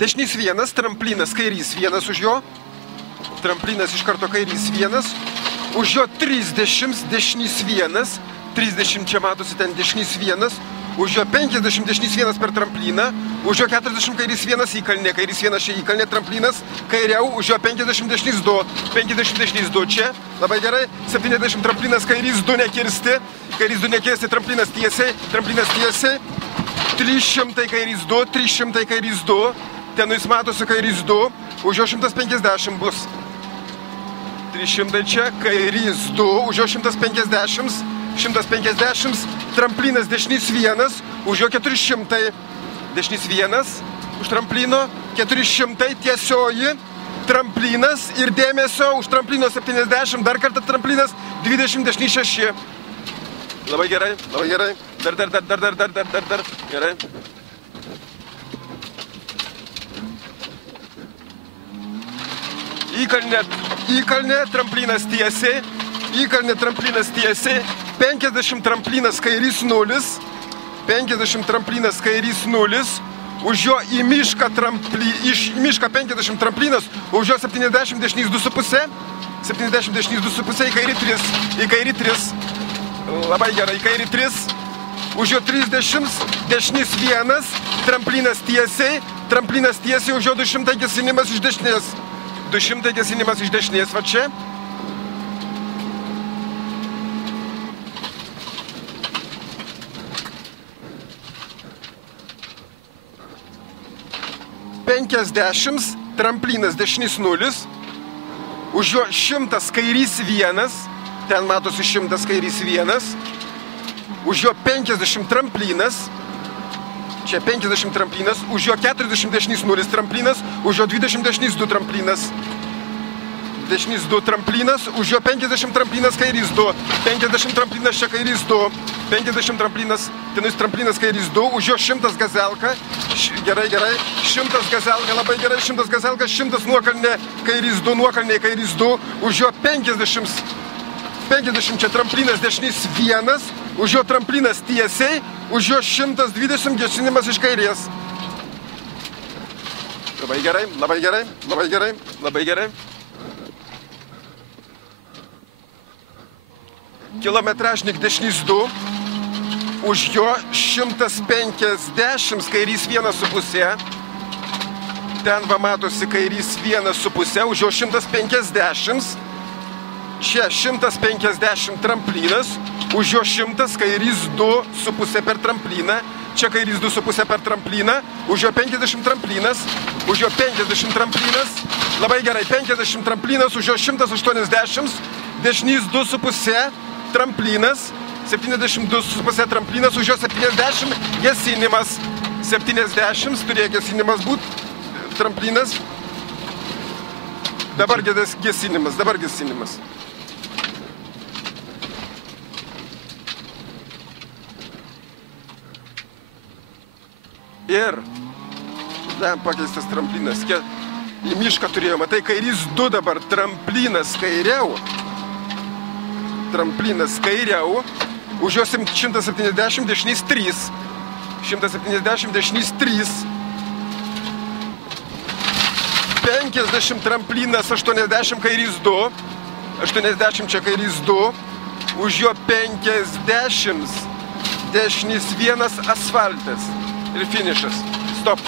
Dešinys 1, tramplinas kairys 1 už jo. Tramplinas iš karto kairys 1. Už jo 30, dešinys 1. 30 čia matosi ten dešinys 1. Už jo 50 dešinys 1 per trampliną. Už jo 40 kairys 1 įkalnė. Kairys 1 čia įkalnė, tramplinas kairiau. Už jo 50 dešinys 2. 50 dešinys 2 čia. Labai gerai. 70 tramplinas kairys 2 nekirsti. Kairys 2 nekirsti, tramplinas tiesiai. Tramplinas tiesiai. 300 kairys 2. 300 kairys 2. Ten jūs matosi kairys 2. Už jo 150 bus. 300 čia. Kairys 2. Už jo 150. 150, tramplinas dešinys 1, už jo 400, dešinys 1, už tramplino 400, tiesioji, tramplinas ir dėmesio, už tramplino 70, dar kartą tramplinas 20, dešinys 6. Labai gerai, labai gerai, dar, gerai. Įkalnė, tramplinas tiesiai. Įkalnė tramplinas tiesiai, 50 tramplinas kairys 0, 50 tramplinas kairys 0, už jo į mišką, iš mišką 50 tramplinas, už jo 70 dešinys 2,5, 70 dešinys 2,5, į kairį 3, labai gerai, į kairį 3, už jo 30, dešinys 1, tramplinas tiesiai, už jo 200 gesinimas iš dešinės, 200 gesinimas iš dešinės, va čia. 50, tramplinas dešinys 0, už jo 100 kairys 1, ten matosi 100 kairys 1, už jo 50 tramplinas, čia 50 tramplinas, už jo 40 dešinys 0 tramplinas, už jo 20 dešinys 2 tramplinas, dešinys 2 tramplinas, už jo 50 tramplinas kairys 2, 50 tramplinas čia kairys 2, 50 tramplinas, tenais tramplinas kairys 2, už jo 100 gazelka, gerai, 100 gazelka, labai gerai, 100 gazelka, 100 nuokalnė kairys 2, nuokalnė kairys 2, už jo 50 čia tramplinas dešinys 1, už jo tramplinas tiesiai, už jo 120 gesinimas iš kairės. Labai gerai, labai gerai, labai gerai, labai gerai. Kilometražnik dešinys 2, už jo 150 kairys 1,5, ten va matosi kairys 1,5, už jo 150, čia 150 tramplinas, už jo 100 kairys 2,5 per trampliną, čia kairys 2,5 per trampliną, už jo 50 tramplinas, už jo 50 tramplinas, labai gerai, 50 tramplinas, už jo 180, dešinys 2,5, tramplinas, 72,5 tramplinas, už jo 70 gesinimas, 70 turėjo gesinimas būti, tramplinas, dabar gesinimas. Ir ten pakeistas tramplinas, į mišką turėjome, tai kairys 2 dabar, tramplinas kairiau, už jo 170 dešinys 3, 170 dešinys 3, 50 tramplinas 80 kairys 2, 80 čia kairys 2, už jo 50 dešinys 1 asfaltas ir finišas. Stop.